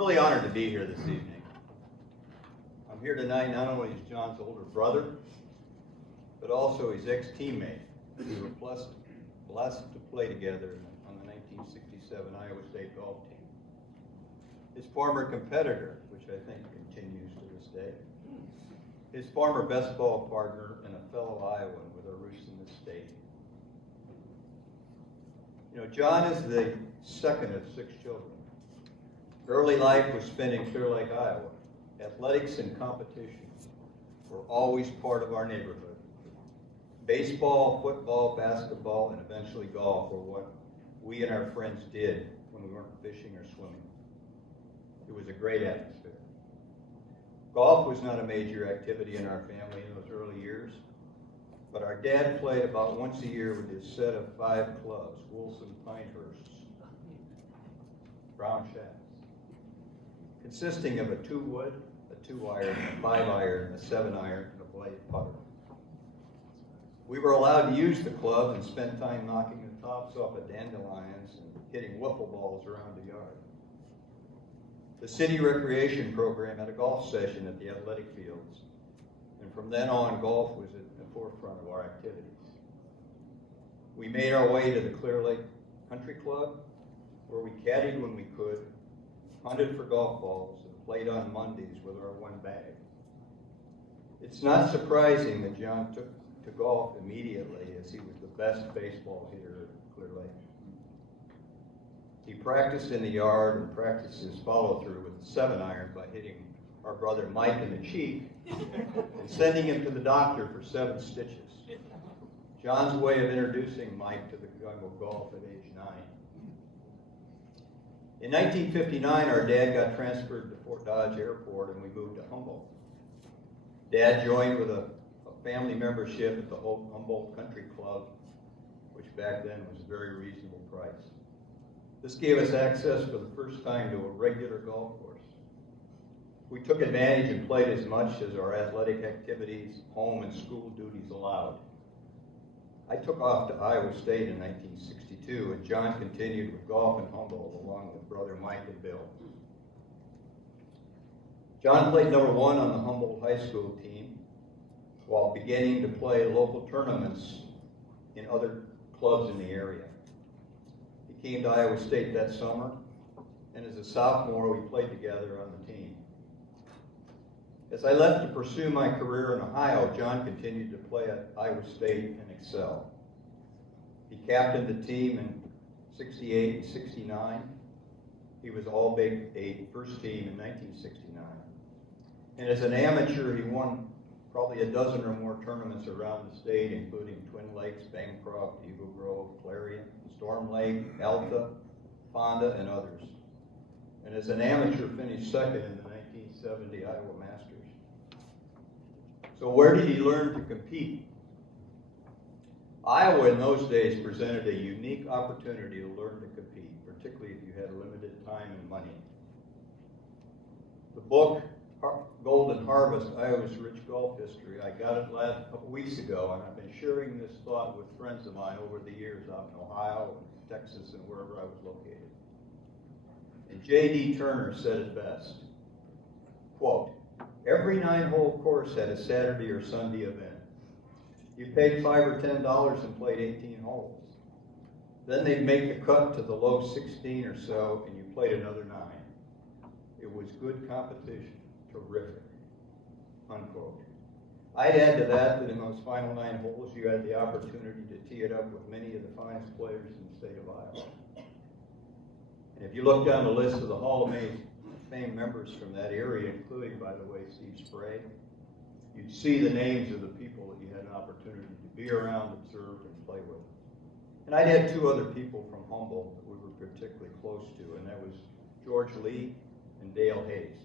really honored to be here this evening. I'm here tonight not only as John's older brother, but also his ex-teammate. We were blessed to play together on the 1967 Iowa State golf team. His former competitor, which I think continues to this day. His former best ball partner and a fellow Iowan with our roots in this state. You know, John is the second of 6 children. Early life was spent in Clear Lake, Iowa. Athletics and competitions were always part of our neighborhood. Baseball, football, basketball, and eventually golf were what we and our friends did when we weren't fishing or swimming. It was a great atmosphere. Golf was not a major activity in our family in those early years, but our dad played about once a year with his set of 5 clubs, Wilson Pinehursts, brown shafts, consisting of a 2-wood, a 2-iron, a 5-iron, a 7-iron, and a blade putter. We were allowed to use the club and spend time knocking the tops off of dandelions and hitting wiffle balls around the yard. The city recreation program had a golf session at the athletic fields, and from then on, golf was at the forefront of our activities. We made our way to the Clear Lake Country Club, where we caddied when we could, hunted for golf balls, and played on Mondays with our 1 bag. It's not surprising that John took to golf immediately, as he was the best baseball hitter at Clear Lake. He practiced in the yard and practiced his follow-through with the 7-iron by hitting our brother Mike in the cheek and sending him to the doctor for 7 stitches. John's way of introducing Mike to the game of golf at age 9. In 1959, our dad got transferred to Fort Dodge Airport and we moved to Humboldt. Dad joined with a family membership at the Humboldt Country Club, which back then was a very reasonable price. This gave us access for the first time to a regular golf course. We took advantage and played as much as our athletic activities, home and school duties allowed. I took off to Iowa State in 1962, and John continued with golf in Humboldt along with brother Mike and Bill. John played number 1 on the Humboldt High School team while beginning to play local tournaments in other clubs in the area. He came to Iowa State that summer, and as a sophomore, we played together on the team. As I left to pursue my career in Ohio, John continued to play at Iowa State and excel. He captained the team in 68 and 69. He was all Big 8 first team in 1969. And as an amateur, he won probably a dozen or more tournaments around the state, including Twin Lakes, Bancroft, Eagle Grove, Clarion, Storm Lake, Alta, Fonda, and others. And as an amateur, finished second in the 1970 Iowa Masters. So where did he learn to compete? Iowa in those days presented a unique opportunity to learn to compete, particularly if you had limited time and money. The book, Golden Harvest, Iowa's Rich Golf History, I got it a couple weeks ago, and I've been sharing this thought with friends of mine over the years out in Ohio, and Texas, and wherever I was located. And J.D. Turner said it best, quote, "Every 9-hole course had a Saturday or Sunday event. You paid $5 or $10 and played 18 holes. Then they'd make the cut to the low 16 or so, and you played another 9. It was good competition. Terrific," unquote. I'd add to that in those final 9 holes, you had the opportunity to tee it up with many of the finest players in the state of Iowa. And if you look down the list of the Hall of Fame members from that area, including, by the way, Steve Sprague, you'd see the names of the people that you had an opportunity to be around, observe, and play with. And I'd add 2 other people from Humboldt that we were particularly close to, and that was George Lee and Dale Hayes.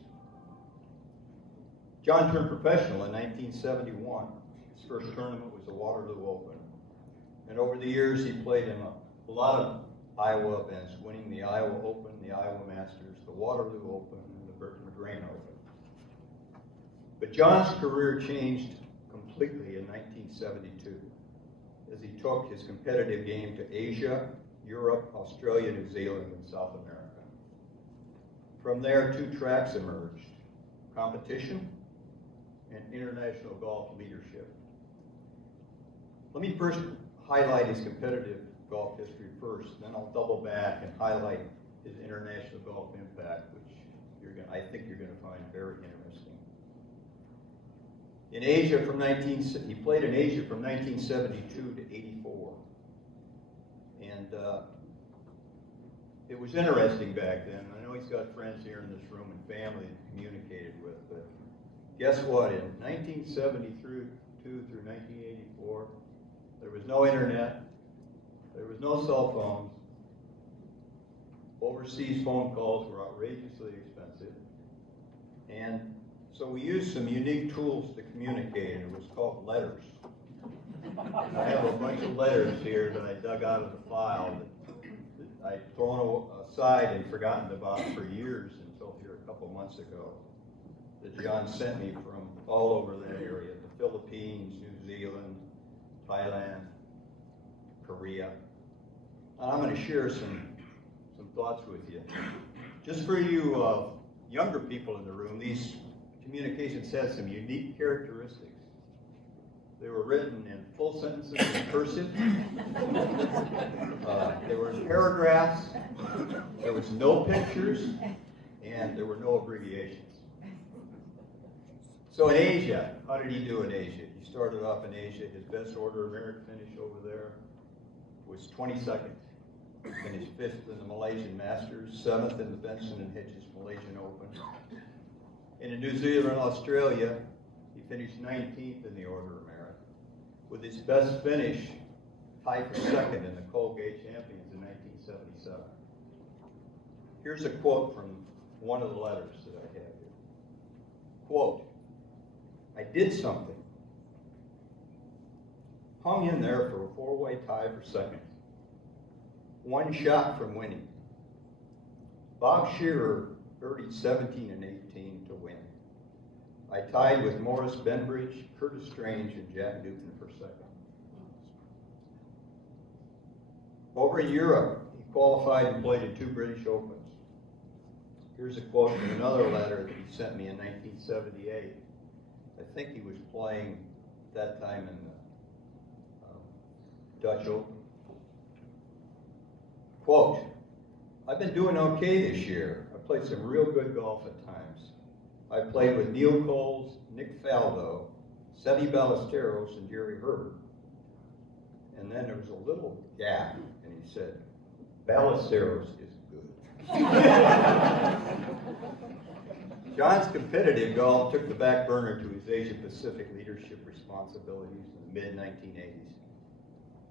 John turned professional in 1971. His first tournament was the Waterloo Open. And over the years, he played in a lot of Iowa events, winning the Iowa Open, the Iowa Masters, the Waterloo Open, and the Burton McGrain Open. But John's career changed completely in 1972 as he took his competitive game to Asia, Europe, Australia, New Zealand, and South America. From there, two tracks emerged: competition and international golf leadership. Let me first highlight his competitive golf history first, then I'll double back and highlight his international golf impact, which I think you're going to find very interesting. In Asia he played in Asia from 1972 to 84. And it was interesting back then. I know he's got friends here in this room and family that he communicated with, but guess what? In 1972 through 1984, there was no internet, there was no cell phones, overseas phone calls were outrageously expensive, and so we used some unique tools to communicate, and it was called letters. And I have a bunch of letters here that I dug out of the file that I'd thrown aside and forgotten about for years until here a couple months ago, that John sent me from all over that area: the Philippines, New Zealand, Thailand, Korea. And I'm going to share some thoughts with you. Just for you younger people in the room, these communications had some unique characteristics. They were written in full sentences in cursive. They were in paragraphs. There was no pictures, and there were no abbreviations. So in Asia, how did he do in Asia? He started off in Asia. His best order of merit finish over there was 22nd. He finished 5th in the Malaysian Masters, 7th in the Benson and Hedges Malaysian Open. And in New Zealand, Australia, he finished 19th in the order of merit, with his best finish tied for 2nd in the Colgate Champions in 1977. Here's a quote from one of the letters that I have here. Quote, "I did something. Hung in there for a four-way tie for 2nd. One shot from winning. Bob Shearer birdied 17 and 18 to win. I tied with Morris Benbridge, Curtis Strange, and Jack Newton for 2nd. Over in Europe, he qualified and played in 2 British Opens. Here's a quote from another letter that he sent me in 1978. I think he was playing at that time in the Dutch Open. Quote, "I've been doing okay this year. I played some real good golf at times. I played with Neil Coles, Nick Faldo, Seve Ballesteros, and Jerry Herbert." And then there was a little gap, and he said, "Ballesteros is good." John's competitive golf took the back burner to his Asia-Pacific leadership responsibilities in the mid-1980s.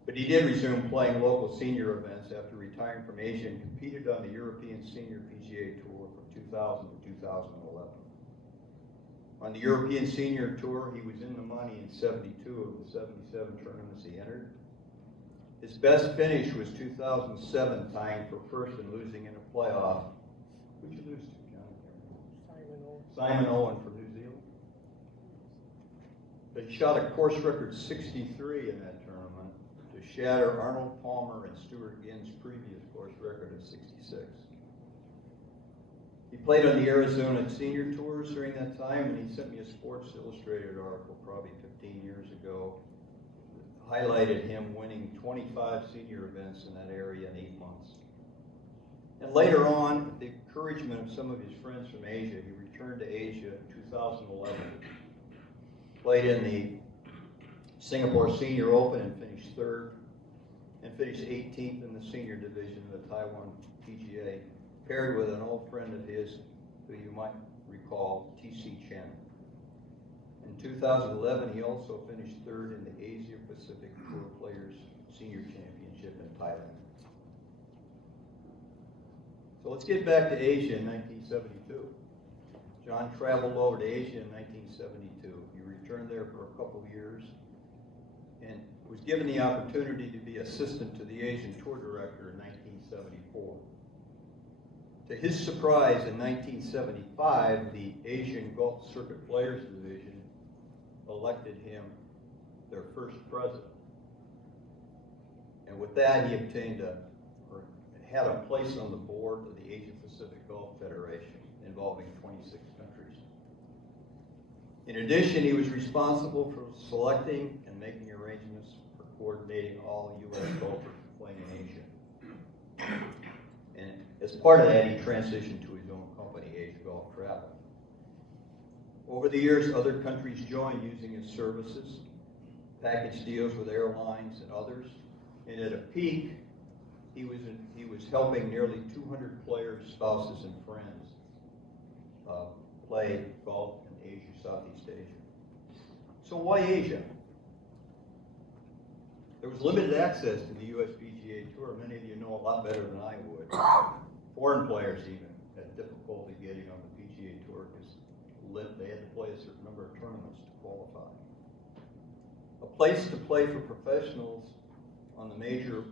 But he did resume playing local senior events after retiring from Asia and competed on the European Senior PGA Tour from 2000 to 2011. On the European Senior Tour, he was in the money in 72 of the 77 tournaments he entered. His best finish was 2007, tying for 1st and losing in a playoff. Who'd you lose to, John? Simon Owen from New Zealand. But he shot a course record 63 in that tournament to shatter Arnold Palmer and Stuart Ginn's previous course record of 66. He played on the Arizona Senior Tours during that time, and he sent me a Sports Illustrated article probably 15 years ago that highlighted him winning 25 senior events in that area in 8 months. And later on, at the encouragement of some of his friends from Asia, he returned to Asia in 2011, played in the Singapore Senior Open and finished 3rd, and finished 18th in the senior division of the Taiwan PGA, paired with an old friend of his who you might recall, T.C. Chen. In 2011, he also finished 3rd in the Asia Pacific Tour Players Senior Championship in Thailand. So let's get back to Asia in 1972. John traveled over to Asia in 1972. He returned there for a couple of years and was given the opportunity to be assistant to the Asian Tour Director in 1974. To his surprise, in 1975, the Asian Gulf Circuit Players Division elected him their first president. And with that, he had a place on the board of the Asia Pacific Golf Federation. involving 26 countries. In addition, he was responsible for selecting and making arrangements for coordinating all U.S. golfers playing in Asia. And as part of that, he transitioned to his own company, Asia Golf Travel. Over the years, other countries joined using his services, package deals with airlines and others, and at a peak, he was helping nearly 200 players, spouses, and friends play golf in Asia, Southeast Asia. So why Asia? There was limited access to the US PGA Tour. Many of you know a lot better than I would. Foreign players even had difficulty getting on the PGA Tour because they had to play a certain number of tournaments to qualify. A place to play for professionals on the major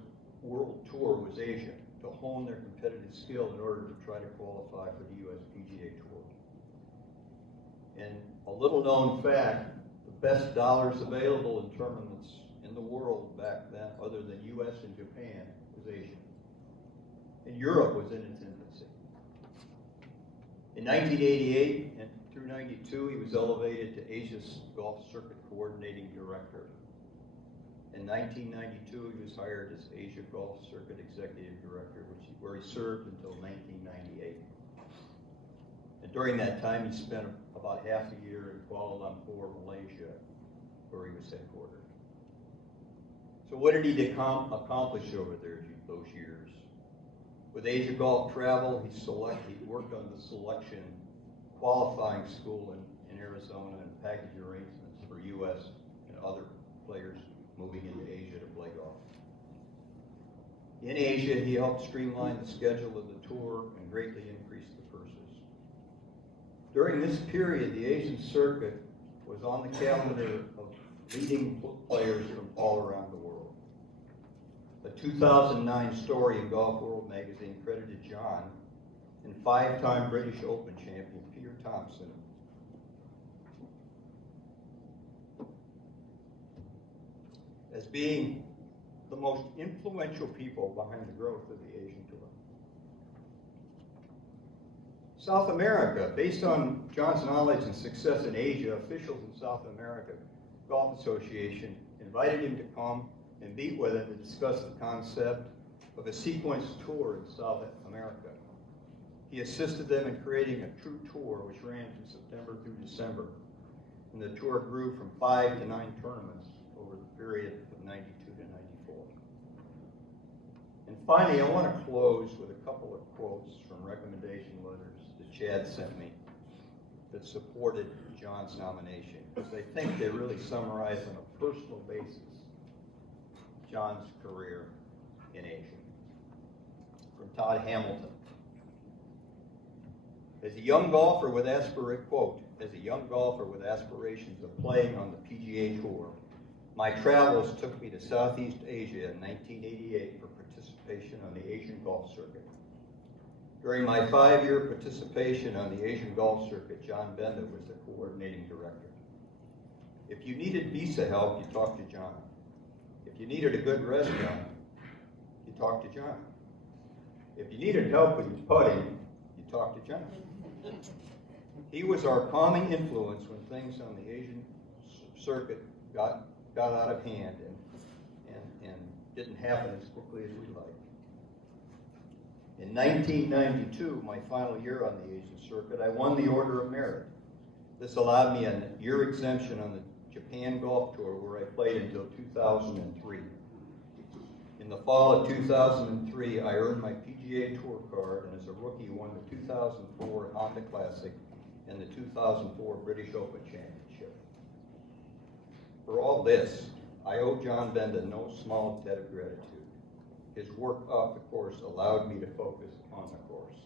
world tour was Asia, to hone their competitive skill in order to try to qualify for the US PGA Tour. And a little known fact, the best dollars available in tournaments in the world back then, other than US and Japan, was Asia. And Europe was in its infancy. In 1988 and through 92, he was elevated to Asia's Golf Circuit Coordinating Director. In 1992, he was hired as Asia Golf Circuit Executive Director, where he served until 1998. And during that time, he spent about half a year in Kuala Lumpur, Malaysia, where he was headquartered. So what did he accomplish over there those years? With Asia Golf Travel, he worked on the selection qualifying school in Arizona and package arrangements for U.S. and other players moving into Asia to play golf. In Asia, he helped streamline the schedule of the tour and greatly increased the purses. During this period, the Asian circuit was on the calendar of leading players from all around the world. A 2009 story in Golf World magazine credited John and five-time British Open champion Peter Thompson as being the most influential people behind the growth of the Asian Tour. South America, based on John's knowledge and success in Asia, officials in South America Golf Association invited him to come and meet with him to discuss the concept of a sequence tour in South America. He assisted them in creating a true tour which ran from September through December. And the tour grew from 5 to 9 tournaments over the period of 92 to 94. And finally, I want to close with a couple of quotes from recommendation letters that Chad sent me that supported John's nomination, because I think they really summarize on a personal basis John's career in Asia. From Todd Hamilton. As a young golfer with as a young golfer with aspirations of playing on the PGA Tour, my travels took me to Southeast Asia in 1988 for participation on the Asian Golf Circuit. During my 5-year participation on the Asian Golf Circuit, John Benda was the coordinating director. If you needed visa help, you talked to John. If you needed a good restaurant, you talked to John. If you needed help with your putting, you talked to John. He was our calming influence when things on the Asian circuit got out of hand and didn't happen as quickly as we'd like. In 1992, my final year on the Asian circuit, I won the Order of Merit. This allowed me a year exemption on the Japan Golf Tour, where I played until 2003. In the fall of 2003, I earned my PGA Tour card, and as a rookie won the 2004 Honda Classic and the 2004 British Open Championship. For all this, I owe John Benda no small debt of gratitude. His work off the course allowed me to focus on the course.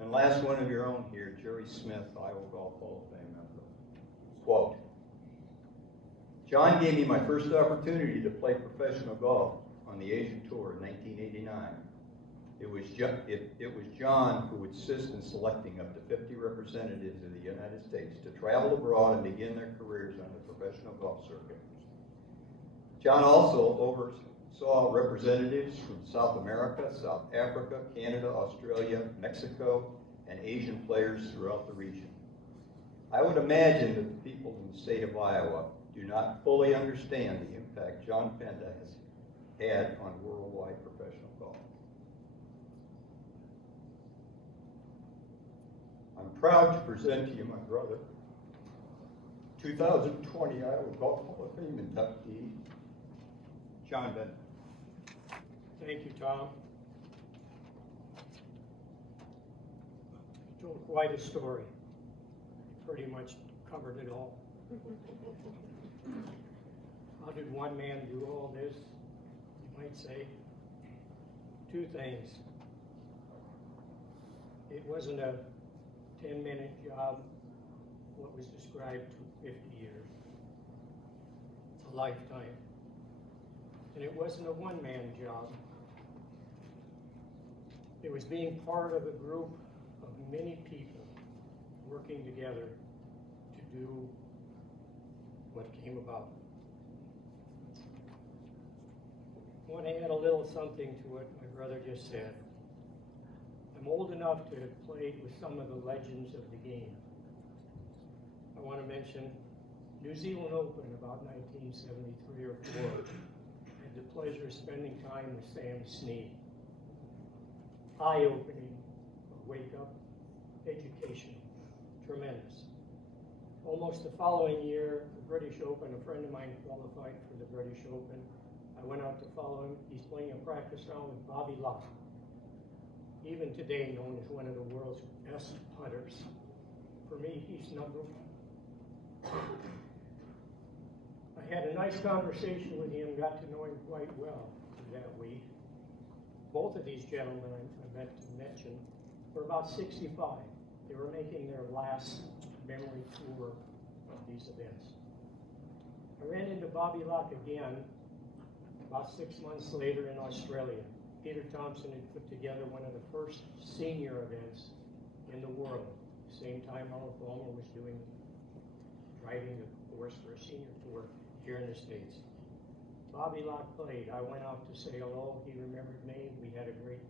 And last one of your own here, Jerry Smith, Iowa Golf Hall of Fame member. Quote, John gave me my first opportunity to play professional golf on the Asian Tour in 1989. It was John who would assist in selecting up to 50 representatives of the United States to travel abroad and begin their careers on the professional golf circuit. John also oversaw representatives from South America, South Africa, Canada, Australia, Mexico, and Asian players throughout the region. I would imagine that the people in the state of Iowa do not fully understand the impact John Penta has had on worldwide professional golf. I'm proud to present to you my brother, 2020 Iowa Golf Hall of Fame inductee, John Penta. Thank you, Tom. You told quite a story. Pretty much covered it all. How did one man do all this? You might say two things. It wasn't a 10-minute job. What was described took 50 years, a lifetime. And it wasn't a one-man job. It was being part of a group of many people working together to do what came about. I want to add a little something to what my brother just said. I'm old enough to have played with some of the legends of the game. I want to mention New Zealand Open about 1973 or 4. I had the pleasure of spending time with Sam Snead. Eye-opening, wake up, educational, tremendous. Almost the following year, the British Open, a friend of mine qualified for the British Open. I went out to follow him. He's playing a practice round with Bobby Locke, even today known as one of the world's best putters. For me, he's number one. I had a nice conversation with him, got to know him quite well that week. Both of these gentlemen I meant to mention were about 65. They were making their last memory tour of these events. I ran into Bobby Locke again about 6 months later in Australia. Peter Thompson had put together one of the first senior events in the world. Same time Arnold Palmer was driving the course for a senior tour here in the States. Bobby Locke played. I went out to say hello. He remembered me. We had a great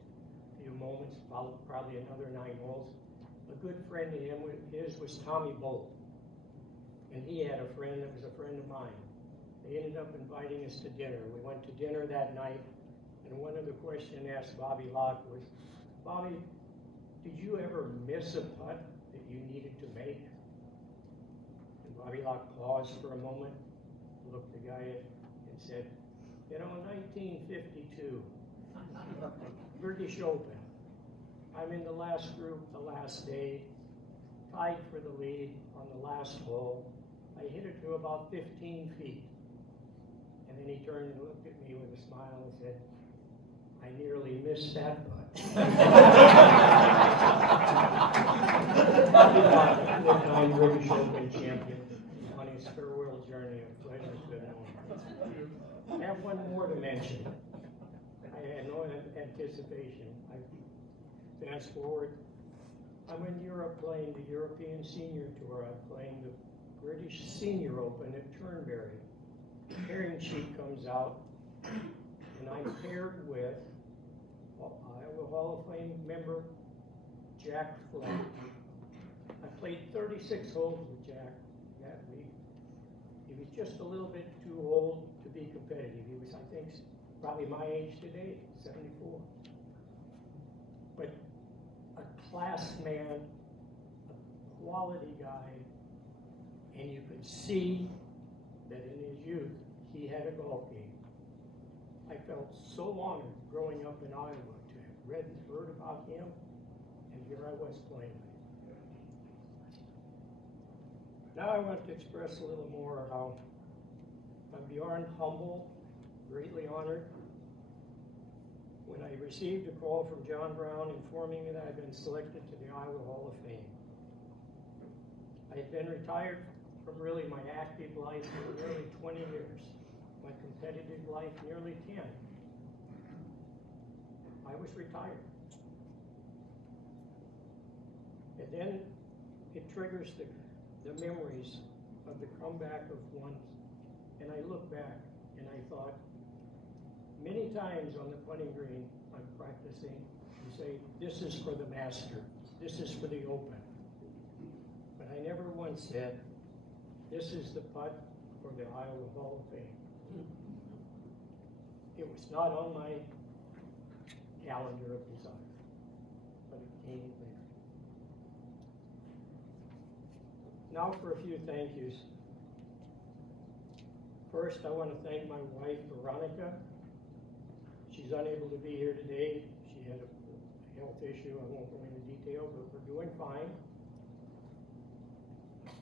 few moments, followed probably another 9 holes. A good friend of his was Tommy Bolt. And he had a friend that was a friend of mine. They ended up inviting us to dinner. We went to dinner that night, and one of the questions asked Bobby Locke was, Bobby, did you ever miss a putt that you needed to make? And Bobby Locke paused for a moment, looked the guy at, and said, you know, in 1952, British Open, I'm in the last group, the last day, tied for the lead on the last hole. I hit it to about 15 feet. And then he turned and looked at me with a smile and said, I nearly missed that putt. Bobby Locke, four-time British Open champion, on his farewell journey. A pleasure to have known him. I have one more to mention. I had no anticipation. I fast forward. I'm in Europe playing the European Senior Tour. I'm playing the British Senior Open at Turnberry. The pairing sheet comes out, and I'm paired with Iowa Hall of Fame member Jack Fleck. I played 36 holes with Jack that week. He was just a little bit too old to be competitive. He was, I think, probably my age today, 74. But a class man, a quality guy, and you could see that in his youth, he had a golf game. I felt so honored growing up in Iowa to have read and heard about him, and here I was playing with him. Now I want to express a little more how I'm beyond humble, greatly honored. When I received a call from John Brown informing me that I'd been selected to the Iowa Hall of Fame. I had been retired from really my active life for nearly 20 years, my competitive life nearly 10. I was retired. And then it triggers the memories of the comeback of one. And I look back and I thought, many times on the putting green, I'm practicing, you say, this is for the master. this is for the open. But I never once said, this is the putt for the Iowa Hall of Fame. It was not on my calendar of desire, but it came later. Now for a few thank yous. First, I want to thank my wife, Veronica. She's unable to be here today. She had a health issue. I won't go into detail, but we're doing fine.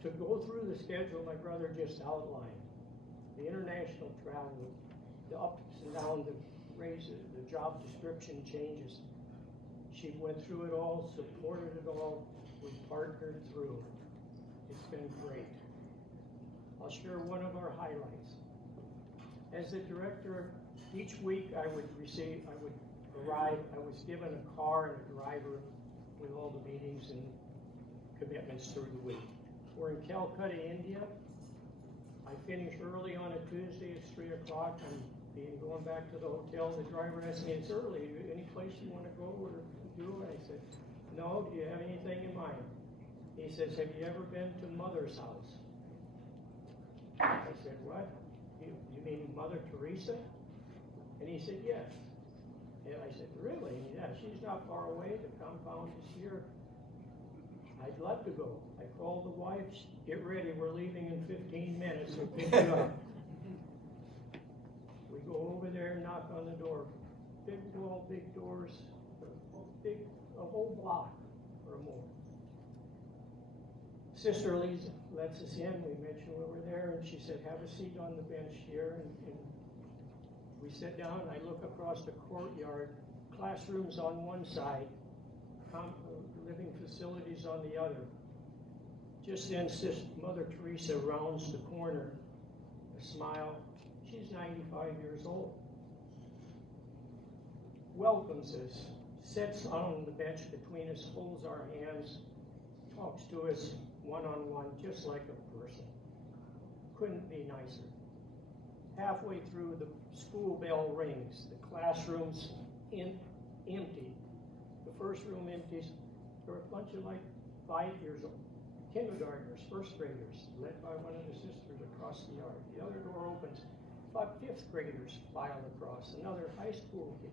To go through the schedule my brother just outlined, the international travel, the ups and downs, the raises, the job description changes. She went through it all, supported it all. We partnered through. It's been great. I'll share one of our highlights. As the director, each week I would arrive, I was given a car and a driver with all the meetings and commitments through the week. We're in Calcutta, India. I finish early on a Tuesday, it's 3 o'clock. I'm going back to the hotel. The driver asked me, it's early, any place you want to go or do? And I said, no, do you have anything in mind? He says, have you ever been to Mother's house? I said, what? You mean Mother Teresa? And he said, yes. And I said, really? Yeah, she's not far away. The compound is here. I'd love to go. I called the wife, get ready, we're leaving in 15 minutes, so pick you up. We go over there, knock on the door. Big wall, big doors, a whole block or more. Sister Lisa lets us in. We mentioned we were there, and she said, have a seat on the bench here. And we sit down, and I look across the courtyard, classrooms on one side, living facilities on the other. Just then, Mother Teresa rounds the corner, a smile. She's 95 years old. Welcomes us, sits on the bench between us, holds our hands, talks to us one-on-one, just like a person. Couldn't be nicer. Halfway through, the school bell rings. The classroom's empty. The first room empties. There were a bunch of 5 years old, kindergartners, first graders, led by one of the sisters across the yard. The other door opens. 5th graders file across. Another high school kid.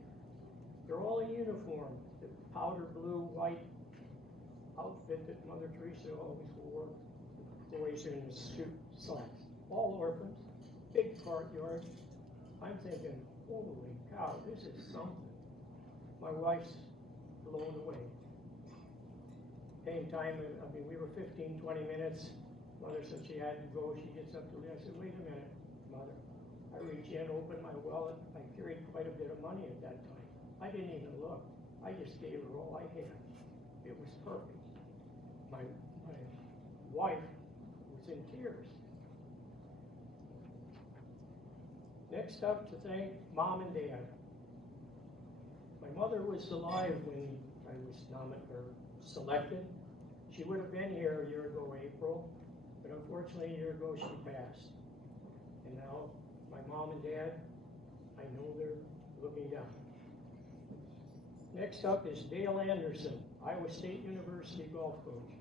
They're all in uniform. The powder blue, white outfit that Mother Teresa always wore. The boys in the slacks. All orphans. Big courtyard. I'm thinking, holy cow, this is something. My wife's blown away. Came time, we were 15, 20 minutes. Mother said she had to go. She gets up to me. I said, wait a minute, Mother. I reach in, open my wallet. I carried quite a bit of money at that time. I didn't even look. I just gave her all I had. It was perfect. My wife was in tears. Next up to thank Mom and Dad. My mother was alive when I was selected. She would have been here a year ago, April, but unfortunately a year ago she passed. And now my mom and dad, I know they're looking down. Next up is Dale Anderson, Iowa State University golf coach.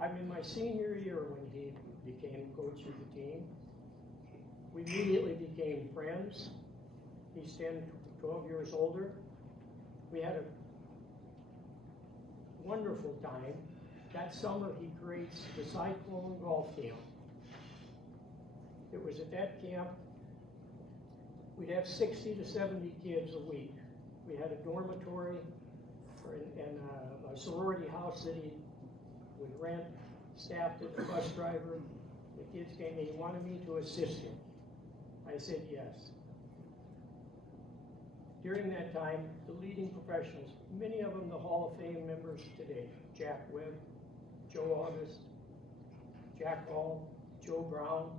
I'm in my senior year when he became coach of the team. We immediately became friends. He's 10, 12 years older. We had a wonderful time. That summer he creates the Cyclone Golf Camp. It was at that camp, we'd have 60 to 70 kids a week. We had a dormitory and a sorority house that he would rent, staffed at the bus driver. The kids came in, he wanted me to assist him. I said yes. During that time, the leading professionals, many of them the Hall of Fame members today, Jack Webb, Joe August, Jack Hall, Joe Brown,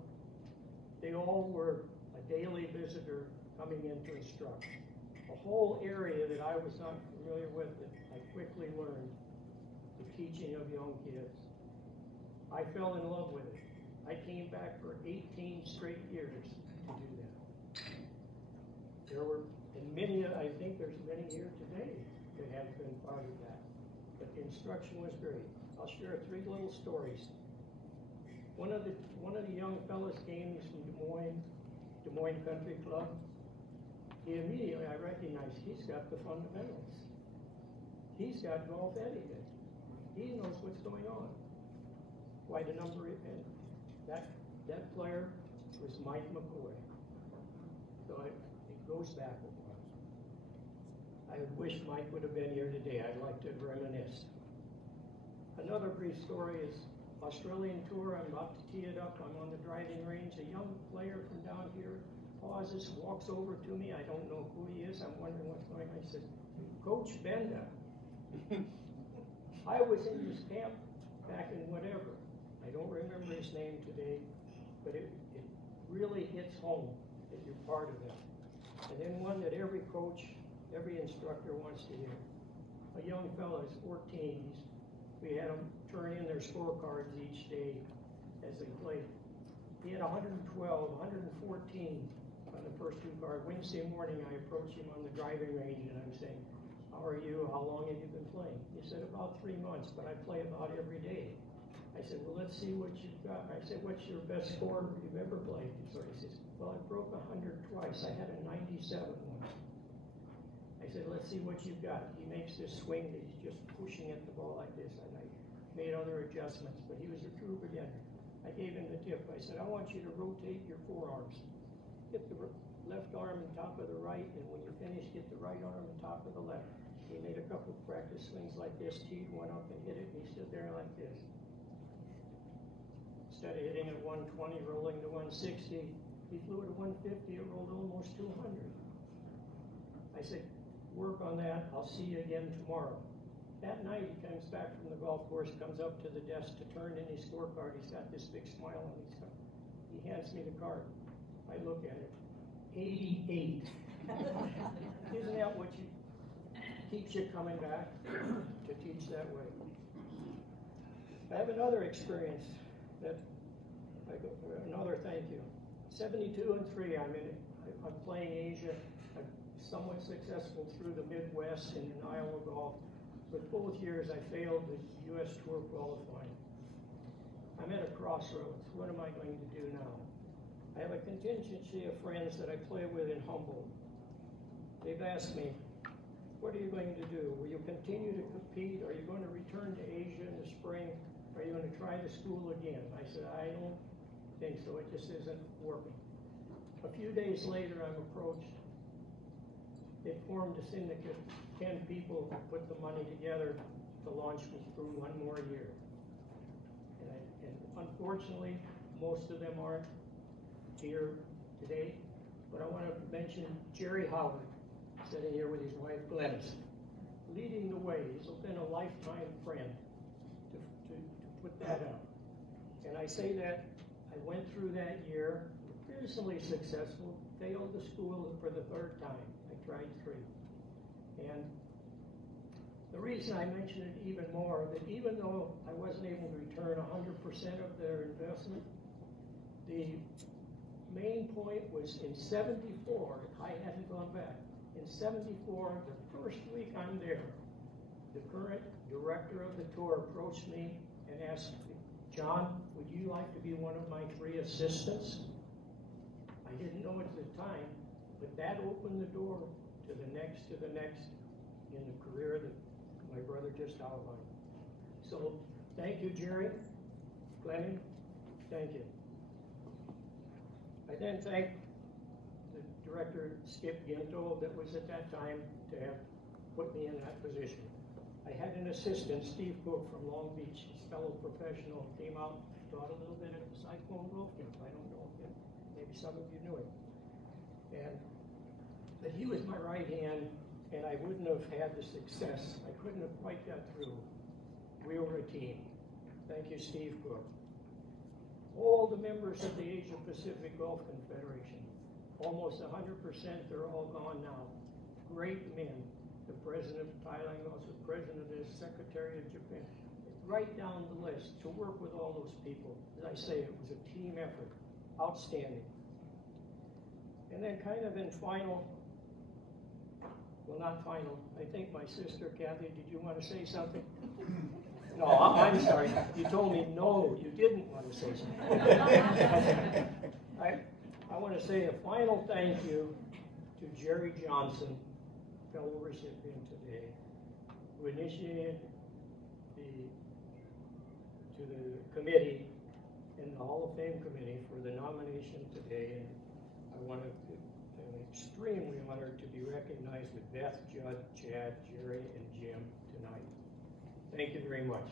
they all were a daily visitor coming in to instruct. A whole area that I was not familiar with that I quickly learned, the teaching of young kids. I fell in love with it. I came back for 18 straight years to do that. There were, and many, I think there's many here today that have been part of that. but the instruction was great. I'll share 3 little stories. One of the young fellas came, he's from Des Moines Country Club. I recognized he's got the fundamentals. He's got golf etiquette. He knows what's going on. Quite a number, and that player was Mike McCoy. So it goes back a while. I wish Mike would have been here today. I'd like to reminisce. Another brief story is Australian Tour. I'm about to tee it up. I'm on the driving range. A young player from down here pauses, walks over to me. I don't know who he is. I'm wondering what's going on. I said, Coach Benda. I was in his camp back in whatever. I don't remember his name today, but it really hits home that you're part of that. And then one that every coach, every instructor wants to hear. A young fellow is 14. We had them turn in their scorecards each day as they played. He had 112, 114 on the first 2 cards. Wednesday morning, I approached him on the driving range and I'm saying, how are you? How long have you been playing? He said, about 3 months, but I play about every day. I said, well, let's see what you've got. I said, what's your best score you've ever played? So he says, well, I broke 100 twice. I had a 97 once. I said, let's see what you've got. He makes this swing that he's just pushing at the ball like this, and I made other adjustments, but he was a true beginner. I gave him the tip. I said, I want you to rotate your forearms. Hit the left arm on top of the right, and when you finish, hit the right arm on top of the left. He made a couple of practice swings like this, teed one up and hit it, and he stood there like this. Instead of hitting at 120, rolling to 160, he flew at 150, it rolled almost 200. I said, work on that, I'll see you again tomorrow. That night, he comes back from the golf course, comes up to the desk to turn in his scorecard. He's got this big smile on his face. He hands me the card. I look at it. 88. Isn't that what keeps you coming back to teach that way? I have another experience another thank you. 72-3, I'm playing Asia. I'm somewhat successful through the Midwest and in Iowa golf. But both years I failed the U.S. Tour qualifying. I'm at a crossroads. What am I going to do now? I have a contingency of friends that I play with in Humboldt. They've asked me, what are you going to do? Will you continue to compete? Are you going to return to Asia in the spring? Are you going to try the school again? I said, I don't think so. It just isn't working. A few days later, I'm approached. They formed a syndicate, 10 people put the money together to launch me through one more year. And unfortunately, most of them aren't here today, but I want to mention Jerry Howard, sitting here with his wife Glennis, leading the way. He's been a lifetime friend to put that up. And I say that I went through that year, reasonably successful, failed the school for the 3rd time. I tried 3. And the reason I mention it even more, that even though I wasn't able to return 100% of their investment, the main point was in 74, I hadn't gone back. In 74, the first week I'm there, the current director of the tour approached me and asked me, John, would you like to be one of my 3 assistants? I didn't know at the time, but that opened the door to the next in the career that my brother just outlined. So thank you, Jerry, Glennie, thank you. I then thank the director, Skip Ginto, that was at that time to have put me in that position. I had an assistant, Steve Cook from Long Beach, his fellow professional, came out, taught a little bit at the Cyclone Golf Camp. I don't know if maybe some of you knew him. But he was my right hand, and I wouldn't have had the success. I couldn't have quite got through. We were a team. Thank you, Steve Cook. All the members of the Asia Pacific Golf Confederation, almost 100%, they're all gone now. Great men. The president of Thailand, also president of the Secretary of Japan. Right down the list to work with all those people. As I say, it was a team effort. Outstanding. And then kind of in final, Well, not final. I think my sister Kathy, did you want to say something? No, I'm sorry. You told me no, you didn't want to say something. I want to say a final thank you to Jerry Johnson, fellow recipient today, who initiated to the committee and the Hall of Fame committee for the nomination today. And I want to, I'm extremely honored to be recognized with Beth, Judd, Chad, Jerry, and Jim tonight. Thank you very much.